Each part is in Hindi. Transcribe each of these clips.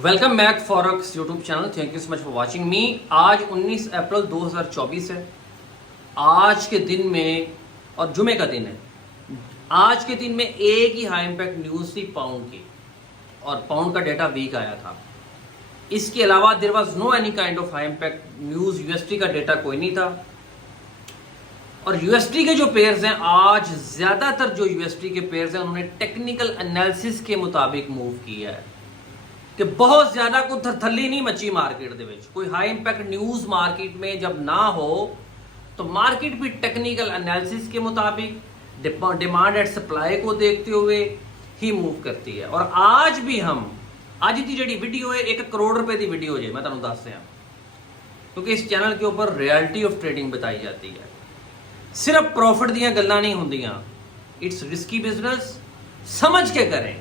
Welcome back forex YouTube channel. Thank you so much for watching me. आज 19 अप्रैल 2024 है। आज के दिन में और जुमे का दिन है। आज के दिन में एक ही हाई इंपैक्ट न्यूज़ थी पाउंड की, और पाउंड का डेटा वीक आया था। इसके अलावा there was no any kind of high impact news. UST का डेटा कोई नहीं था। और यूएसटी के जो पेयर्स हैं, आज ज़्यादातर जो यूएसटी के पेयर्स हैं उन्होंने टेक्निकल एनालिसिस के मुताबिक मूव किया है कि बहुत ज्यादा कोई थरथली नहीं मची मार्केट दे विच। कोई हाई इंपैक्ट न्यूज़ मार्केट में जब ना हो तो मार्केट भी टेक्निकल एनालिसिस के मुताबिक डिमांड एंड सप्लाई को देखते हुए ही मूव करती है। और आज भी हम आज की जी वीडियो है 1 करोड़ रुपए की वीडियो है, मैं तुहानू दस रहा, क्योंकि इस चैनल के ऊपर रियलिटी ऑफ ट्रेडिंग बताई जाती है। सिर्फ प्रॉफिट दी गल्लां नहीं होंदियां, इट्स रिस्की बिजनेस, समझ के करें।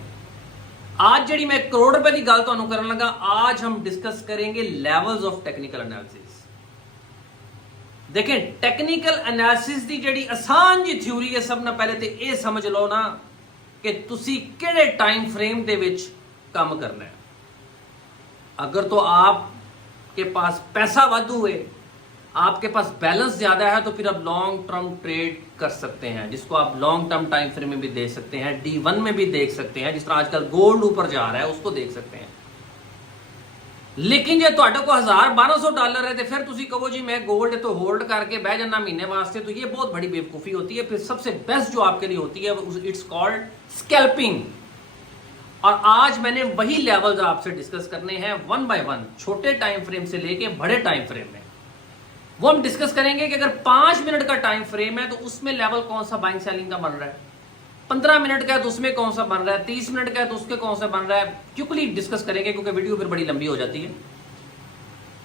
आज जी मैं 1 करोड़ रुपए की गल तुहानू करन लगा। आज हम डिस्कस करेंगे लेवल्स ऑफ टेक्निकल एनालिसिस। देखें, टेक्निकल एनालिसिस की जी आसान जी थ्योरी है। सब ना पहले तो यह समझ लो ना कि तुसी किहड़े टाइम फ्रेम दे विच काम करना है। अगर तो आपके पास पैसा वाधू है, आपके पास बैलेंस ज्यादा है, तो फिर आप लॉन्ग टर्म ट्रेड कर सकते हैं, जिसको आप लॉन्ग टर्म टाइम फ्रेम में भी देख सकते हैं, D1 में भी देख सकते हैं। जिस तरह आजकल गोल्ड ऊपर जा रहा है उसको देख सकते हैं। लेकिन जो तुहाडे को $1200 है तो फिर तुसी कहो जी मैं गोल्ड तो होल्ड करके बह जाना महीने वास्ते, तो ये बहुत बड़ी बेवकूफ़ी होती है। फिर सबसे बेस्ट जो आपके लिए होती है इट्स कॉल्ड स्कैल्पिंग। और आज मैंने वही लेवल्स आपसे डिस्कस करने हैं 1 बाय 1, छोटे टाइम फ्रेम से लेके बड़े टाइम फ्रेम में। वो हम डिस्कस करेंगे कि अगर 5 मिनट का टाइम फ्रेम है तो उसमें लेवल कौन सा बाइंग सेलिंग का बन रहा है, 15 मिनट का है तो उसमें कौन सा बन रहा है, 30 मिनट का है तो उसके कौन सा बन रहा है। क्विकली डिस्कस करेंगे क्योंकि वीडियो फिर बड़ी लंबी हो जाती है।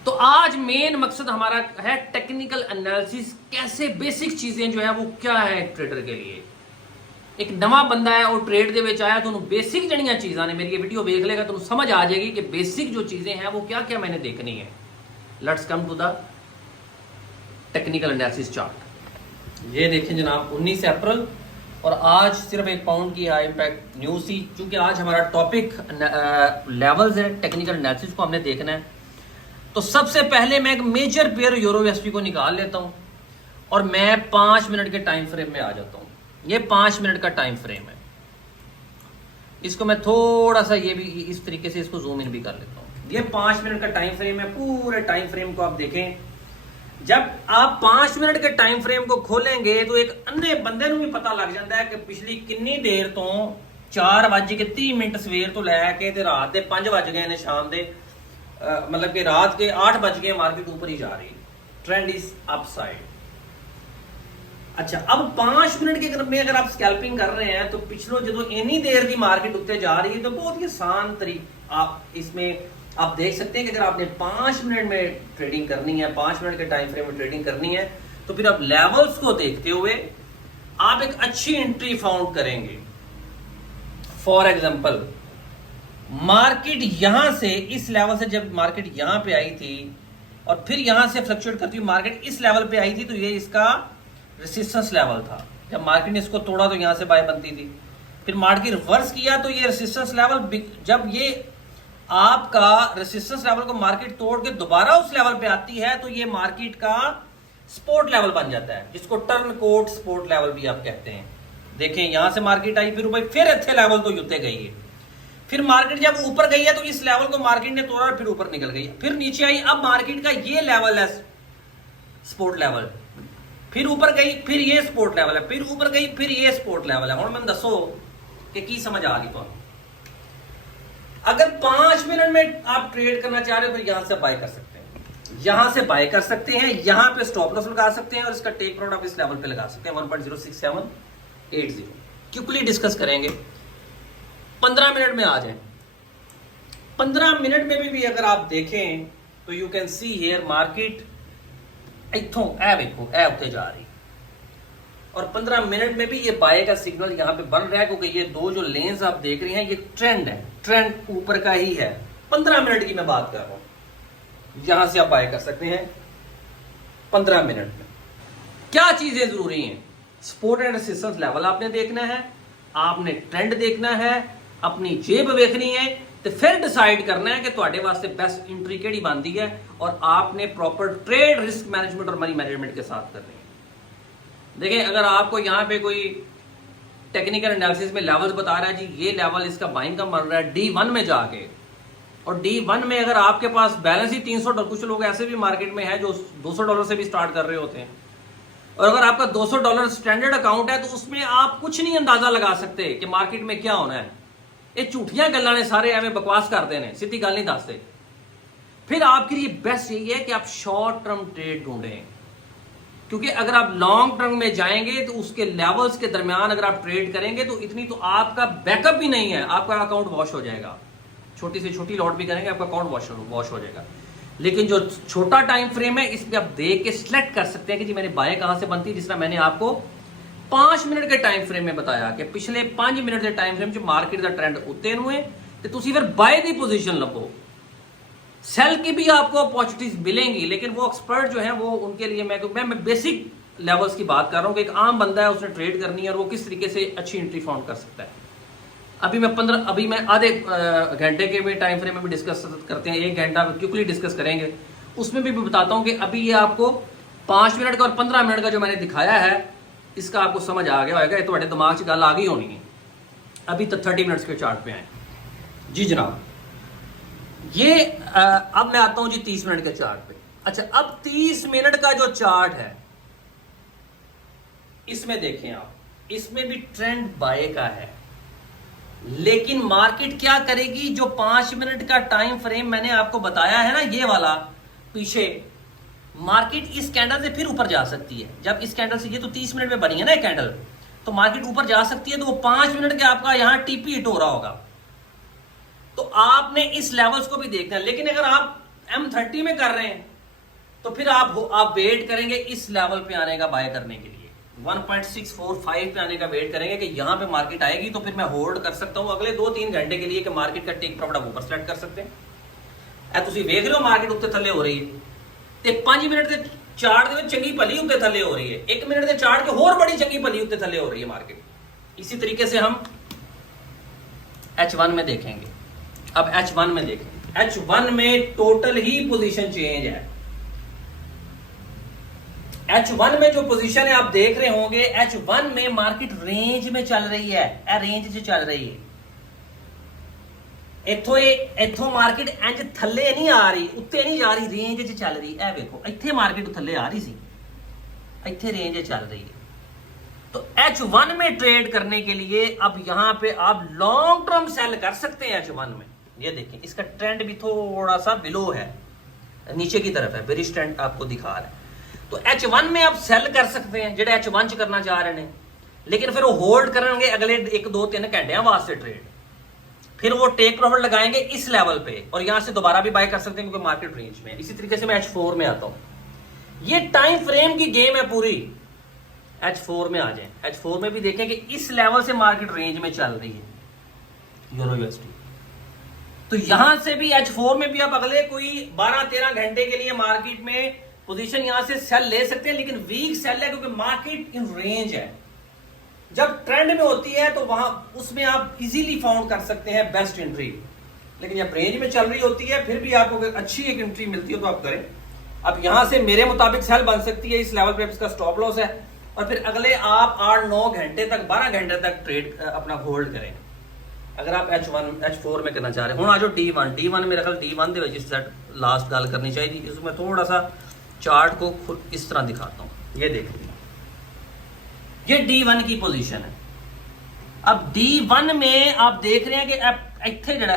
तो आज मेन मकसद हमारा है टेक्निकल एनालिसिस। कैसे बेसिक चीजें जो है वो क्या है एक ट्रेडर के लिए। एक नवा बंदा है और ट्रेड दे विच आया तो उन्होंने बेसिक जड़ियां चीज़ां ने, मेरी ये वीडियो देख लेगा तो समझ आ जाएगी कि बेसिक जो चीजें हैं वो क्या क्या मैंने देखनी है। Let's come to the technical analysis chart. ये देखें जनाब, 19 अप्रैल और आज सिर्फ 1 पाउंड की हाई इंपैक्ट न्यूज़ थी। क्योंकि आज हमारा टॉपिक लेवल्स है, टेक्निकल एनालिसिस को हमने देखना है। तो सबसे पहले मैं एक मेजर पेयर यूरो यूएसडी को निकाल लेता हूं और मैं 5 मिनट के टाइम फ्रेम में आ जाता हूं। ये 5 मिनट का टाइम फ्रेम है। इसको मैं थोड़ा सा ये भी इस तरीके से इसको जूम इन भी कर लेता हूं। ये 5 मिनट का टाइम फ्रेम है। पूरे टाइम फ्रेम को आप देखें। जब आप 5 मिनट के टाइम फ्रेम को खोलेंगे तो एक अन्य बंदे को भी पता लग जाता है कि पिछली कितनी देर तो 4:30 सवेर तो लैके रात के 5 बज गए ने, शाम के मतलब कि रात के 8 बज गए, मार्केट ऊपर ही जा रही है। Trend is upside. अच्छा, अब 5 मिनट के क्रम में अगर आप स्कैल्पिंग कर रहे हैं तो पिछलो जो इन्नी देर की मार्केट उत्ते जा रही है तो बहुत ही आसान तरीका आप इसमें आप देख सकते हैं कि अगर आपने 5 मिनट में ट्रेडिंग करनी है, 5 मिनट के टाइम फ्रेम में ट्रेडिंग करनी है, तो फिर आप लेवल्स को देखते हुए आप एक अच्छी एंट्री फाउंड करेंगे। फॉर एग्जांपल, मार्केट यहां से इस लेवल से जब मार्केट यहां पे आई थी और फिर यहां से फ्लक्चुएट करती हुई मार्केट इस लेवल पे आई थी, तो ये इसका रेसिस्टेंस लेवल था। जब मार्केट ने इसको तोड़ा तो यहां से बाय बनती थी। फिर मार्केट रिवर्स किया तो ये रेसिस्टेंस लेवल, जब ये आपका रेसिस्टेंस लेवल को मार्केट तोड़ के दोबारा उस लेवल पे आती है तो ये मार्केट का सपोर्ट लेवल बन जाता है, जिसको टर्न कोट सपोर्ट लेवल भी आप कहते हैं। देखें, यहां से मार्केट आई, फिर अच्छे लेवल तो युते गई है। फिर मार्केट जब ऊपर गई है तो इस लेवल को मार्केट ने तोड़ा, फिर ऊपर निकल गई, फिर नीचे आई। अब मार्केट का ये लेवल है सपोर्ट लेवल, फिर ऊपर गई, फिर ये सपोर्ट लेवल है, फिर ऊपर गई, फिर ये सपोर्ट लेवल है। और मैं दसो कि की समझ आ गई। तो अगर 5 मिनट में आप ट्रेड करना चाह रहे हो तो यहां से बाय कर सकते हैं, यहां से बाय कर सकते हैं, यहां पे स्टॉप लॉस लगा सकते हैं और इसका टेक प्रॉफिट आप इस लेवल पे लगा सकते हैं 1.06780। क्विकली डिस्कस करेंगे। 15 मिनट में आ जाए। 15 मिनट में भी अगर आप देखें तो you can see here market इथों ए देखो ए उत्ते जा रही, और 15 मिनट में भी ये बाय का सिग्नल यहां पे बन रहा है, क्योंकि ये दो जो लेन्स आप देख रहे हैं ये ट्रेंड है, ट्रेंड ऊपर का ही है। 15 मिनट की मैं बात कर रहा हूं, यहां से आप बाय कर सकते हैं 15 मिनट में। क्या चीजें जरूरी हैं? सपोर्ट एंड रेजिस्टेंस लेवल आपने देखना है, आपने ट्रेंड देखना है, अपनी जेब वेखनी है तो फिर डिसाइड करना है कि ਤੁਹਾਡੇ वास्ते बेस्ट एंट्री केड़ी बनती है और आपने प्रॉपर ट्रेड रिस्क मैनेजमेंट और मनी मैनेजमेंट के साथ करनी है। देखिए अगर आपको यहाँ पे कोई टेक्निकल एनालिसिस में लेवल्स बता रहा है जी ये लेवल इसका बाइंग का मर रहा है D1 में जाके, और D1 में अगर आपके पास बैलेंस ही $300, कुछ लोग ऐसे भी मार्केट में है जो $200 से भी स्टार्ट कर रहे होते हैं, और अगर आपका $200 स्टैंडर्ड अकाउंट है तो उसमें आप कुछ नहीं अंदाजा लगा सकते कि मार्केट में क्या होना है। ये झूठियां गल्लां ने, सारे एवं बकवास करते हैं, सीधी गल नहीं दसते। फिर आपके लिए बेस्ट यही है कि आप शॉर्ट टर्म ट्रेड ढूंढें, क्योंकि अगर आप लॉन्ग टर्म में जाएंगे तो उसके लेवल्स के दरमियान अगर आप ट्रेड करेंगे तो इतनी तो आपका बैकअप भी नहीं है, आपका अकाउंट वॉश हो जाएगा। छोटी से छोटी लॉट भी करेंगे आपका अकाउंट वॉश हो जाएगा। लेकिन जो छोटा टाइम फ्रेम है इसमें आप देख के सिलेक्ट कर सकते हैं कि जी मैंने बाय कहां से बनती है। जिस तरह मैंने आपको 5 मिनट के टाइम फ्रेम में बताया कि पिछले 5 मिनट के टाइम फ्रेम च मार्केट का ट्रेंड उत्ते ਨੂੰ है तो तुसी फिर बाय दी पोजीशन लभो। सेल की भी आपको अपॉर्चुनिटीज मिलेंगी, लेकिन वो एक्सपर्ट जो है वो उनके लिए मैं बेसिक लेवल्स की बात कर रहा हूं कि एक आम बंदा है उसने ट्रेड करनी है और वो किस तरीके से अच्छी एंट्री फाउंड कर सकता है। अभी मैं आधे घंटे के भी टाइम फ्रेम में भी डिस्कस करते हैं, 1 घंटा क्विकली डिस्कस करेंगे, उसमें भी बताता हूं कि अभी ये आपको 5 मिनट का और 15 मिनट का जो मैंने दिखाया है इसका आपको समझ आ गया होगा, तुम्हारे दिमाग से गल आ गई होनी है। अभी तो 30 मिनट्स के चार्ट पे आए जी जनाब। ये अब मैं आता हूं जी 30 मिनट के चार्ट पे। अच्छा अब 30 मिनट का जो चार्ट है इसमें देखें आप, इसमें भी ट्रेंड बाय का है, लेकिन मार्केट क्या करेगी, जो 5 मिनट का टाइम फ्रेम मैंने आपको बताया है ना ये वाला पीछे, मार्केट इस कैंडल से फिर ऊपर जा सकती है। जब इस कैंडल से, ये तो 30 मिनट में बनी है ना कैंडल, तो मार्केट ऊपर जा सकती है, तो वो 5 मिनट के आपका यहां टीपी हिट हो रहा होगा, तो आपने इस लेवल्स को भी देखना है। लेकिन अगर आप M30 में कर रहे हैं तो फिर आप वेट करेंगे इस लेवल पे आने का बाय करने के लिए, 1.645 पे आने का वेट करेंगे कि यहां पे मार्केट आएगी तो फिर मैं होल्ड कर सकता हूं अगले 2-3 घंटे के लिए कि मार्केट का टेक प्रॉफिट आप ऊपर सेलेक्ट कर सकते हैं। तुम देख रहे हो मार्केट उत्ते थल्ले हो रही है, 5 मिनट के चार्ट ਦੇ ਵਿੱਚ ਚੰਗੀ ਭਲੀ ਉੱਤੇ ਥੱਲੇ ਹੋ रही है, 1 मिनट के चार्ट के ਹੋਰ बड़ी चंगी भली ਉੱਤੇ थल्ले हो रही है मार्केट। इसी तरीके से हम H1 में देखेंगे। अब H1 में देखें, H1 में टोटल ही पोजीशन चेंज है। H1 में जो पोजीशन है आप देख रहे होंगे, H1 में मार्केट रेंज में चल रही है, रेंज से चल रही है। इथों मार्केट इंज थल्ले नहीं आ रही, उत्ते नहीं जा रही, रेंज च चल रही है। देखो इत्थे मार्केट थल्ले आ रही सी, इत्थे रेंज चल रही है। तो H1 में ट्रेड करने के लिए अब यहां पे आप लॉन्ग टर्म सेल कर सकते हैं H1 में। ये देखें इसका ट्रेंड भी थोड़ा सा बिलो है, नीचे की तरफ है, बेरिश ट्रेंड आपको दिखा रहा है। तो H1 में आप सेल कर सकते हैं जेडे H1 च करना चाह रहे हैं, लेकिन फिर वो होल्ड करेंगे अगले 1-2-3 घंटे वास्ते ट्रेड, फिर वो टेक प्रॉफिट लगाएंगे इस लेवल पे और यहां से दोबारा भी बाय कर सकते हैं क्योंकि मार्केट रेंज में। इसी तरीके से मैं H4 में आता हूं, ये टाइम फ्रेम की गेम है पूरी। H4 में आ जाए, H4 में भी देखें कि इस लेवल से मार्केट रेंज में चल रही है यूरो यूएसडी, तो यहां से भी H4 में भी आप अगले कोई 12-13 घंटे के लिए मार्केट में पोजीशन यहां से सेल ले सकते हैं, लेकिन वीक सेल है क्योंकि मार्केट इन रेंज है। जब ट्रेंड में होती है तो वहां उसमें आप इजीली फाउंड कर सकते हैं बेस्ट एंट्री, लेकिन जब रेंज में चल रही होती है फिर भी आपको अच्छी एक एंट्री मिलती है तो आप करें। अब यहां से मेरे मुताबिक सेल बन सकती है इस लेवल पे, इसका स्टॉप लॉस है, और फिर अगले आप 8-9 घंटे तक 12 घंटे तक ट्रेड अपना होल्ड करें अगर आप H4 में करना चाह रहे हैं। हूँ आ जाओ D1 मेरे ख्याल D1 ਦੇ सेट लास्ट गल करनी चाहिए, इसमें थोड़ा सा चार्ट को खुद इस तरह दिखाता हूं। ये देख लीजिए, ये D1 की पोजीशन है। अब D1 में आप देख रहे हैं कि इत्थे जड़ा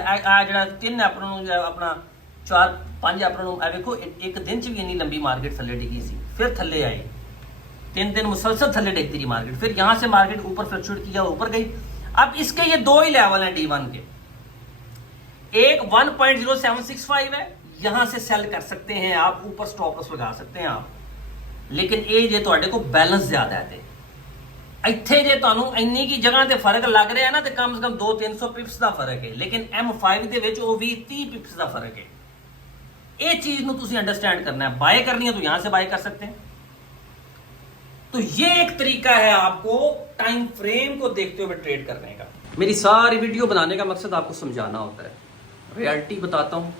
3 अप्रैल अपना 4-5 अप्रैल देखो एक दिन च भी इतनी लंबी मार्केट थल्ले डिगी सी, फिर थल्ले आई, 3 दिन मुसलसल थल्ले डिगती रही मार्केट, फिर यहां से मार्केट ऊपर फ्लक्चुएट किया, ऊपर गई। अब इसके ये 2 ही लेवल हैं D1 के, एक 1.0765 है, यहां से सेल कर सकते हैं आप, ऊपर स्टॉप लॉस लगा सकते हैं आप, लेकिन ये जे तुहाडे को बैलेंस ज्यादा है, ਇੱਥੇ ਜੇ ਤੁਹਾਨੂੰ ਇੰਨੀ ਕੀ ਜਗ੍ਹਾ ਤੇ ਫਰਕ ਲੱਗ ਰਿਹਾ ਨਾ ਤੇ ਕਮ ਸੇ ਕਮ 200-300 ਪਿਪਸ ਦਾ ਫਰਕ ਹੈ, लेकिन M5 ਦੇ ਵਿੱਚ ਉਹ ਵੀ 30 ਪਿਪਸ ਦਾ फर्क है। ਇਹ चीज ਨੂੰ ਤੁਸੀਂ अंडरस्टैंड करना है। बाय करनी है तो यहां से बाय कर सकते हैं। तो ये एक तरीका है आपको टाइम फ्रेम को देखते हुए ट्रेड करने का। मेरी सारी वीडियो बनाने का मकसद आपको समझाना होता है, रियलिटी बताता हूँ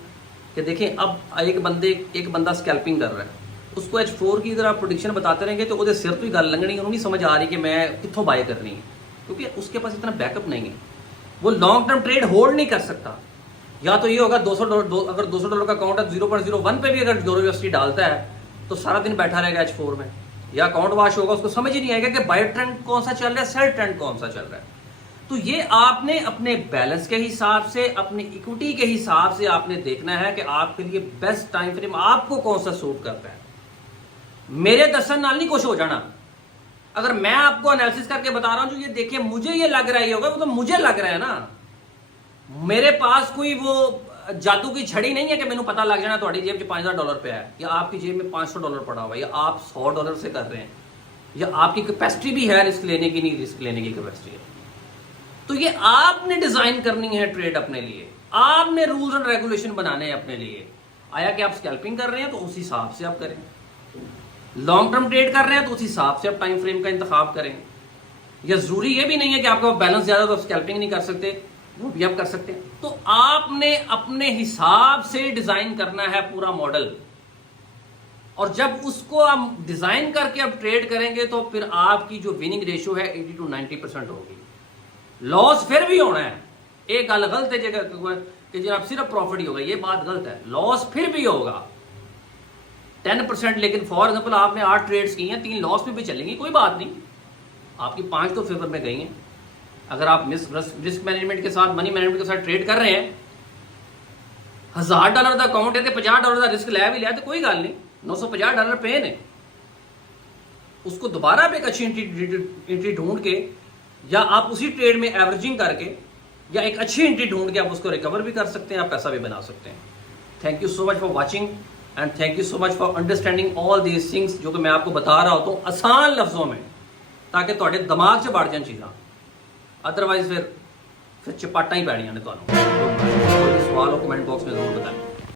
कि देखें अब एक बंदा स्कैल्पिंग कर रहा है, उसको H4 की अगर आप प्रोडिक्शन बताते रहेंगे तो वो सिर तो ही गल लंघनी, उन्होंने नहीं समझ आ रही कि मैं कितों बाय करनी है, क्योंकि उसके पास इतना बैकअप नहीं है, वो लॉन्ग टर्म ट्रेड होल्ड नहीं कर सकता। या तो ये होगा $200 अगर $200 का अकाउंट है 0.01 पे भी अगर यूरो डालता है तो सारा दिन बैठा रहेगा H4 में, या अकाउंट वाश होगा, उसको समझ ही नहीं आएगा कि बाय ट्रेंड कौन सा चल रहा है, सेल ट्रेंड कौन सा चल रहा है। तो ये आपने अपने बैलेंस के हिसाब से, अपनी इक्विटी के हिसाब से आपने देखना है कि आपके लिए बेस्ट टाइम फ्रेम आपको कौन सा सूट करता है। मेरे दर्शन नाल नहीं कुछ हो जाना। अगर मैं आपको एनालिसिस करके बता रहा हूं जो ये देखिए मुझे ये लग रहा है होगा, वो तो मुझे लग रहा है ना, मेरे पास कोई वो जादू की छड़ी नहीं है कि मैंने पता लग जाना ਤੁਹਾਡੀ जेब 'ਚ $5000 पे है, या आपकी जेब में $500 पड़ा हुआ है, या आप $100 से कर रहे हैं, या आपकी कैपेसिटी भी है रिस्क लेने की, नहीं रिस्क लेने की कैपेसिटी है। तो ये आपने डिजाइन करनी है ट्रेड अपने लिए, आपने रूल्स एंड रेगुलेशन बनाने हैं अपने लिए। आया कि आप स्कैल्पिंग कर रहे हैं तो उस हिसाब से आप करें, लॉन्ग टर्म ट्रेड कर रहे हैं तो उस हिसाब से आप टाइम फ्रेम का इंतखाब करें। या जरूरी ये भी नहीं है कि आपका बैलेंस ज्यादा तो स्कैल्पिंग नहीं कर सकते, वो भी आप कर सकते हैं। तो आपने अपने हिसाब से डिजाइन करना है पूरा मॉडल, और जब उसको आप डिजाइन करके आप ट्रेड करेंगे तो फिर आपकी जो विनिंग रेशियो है 80 to 90% होगी। लॉस फिर भी होना है, एक गल गलत है कि जनाब सिर्फ प्रॉफिट ही होगा, ये बात गलत है, लॉस फिर भी होगा 10%। लेकिन फॉर एग्जांपल आपने 8 ट्रेड्स की हैं, 3 लॉस में भी चलेंगी, कोई बात नहीं, आपकी 5 तो फेवर में गई हैं। अगर आप रिस्क मैनेजमेंट के साथ, मनी मैनेजमेंट के साथ ट्रेड कर रहे हैं, $1000 का अकाउंट है तो $50 का रिस्क लै भी लिया तो कोई गल नहीं, $950 पे ने, उसको दोबारा आप एक अच्छी एंट्री ढूंढ के, या आप उसी ट्रेड में एवरेजिंग करके, या एक अच्छी एंट्री ढूंढ के आप उसको रिकवर भी कर सकते हैं, आप पैसा भी बना सकते हैं। Thank you so much for watching and thank you so much for understanding all these things, जो कि मैं आपको बता रहा होता हूँ आसान लफ्जों में, ताकि थोड़े दिमाग से बढ़ जाए चीज़ा, अदरवाइज फिर चपाटा ही पैनियां ने। कोई सवाल हो कमेंट बॉक्स में जरूर बताएं।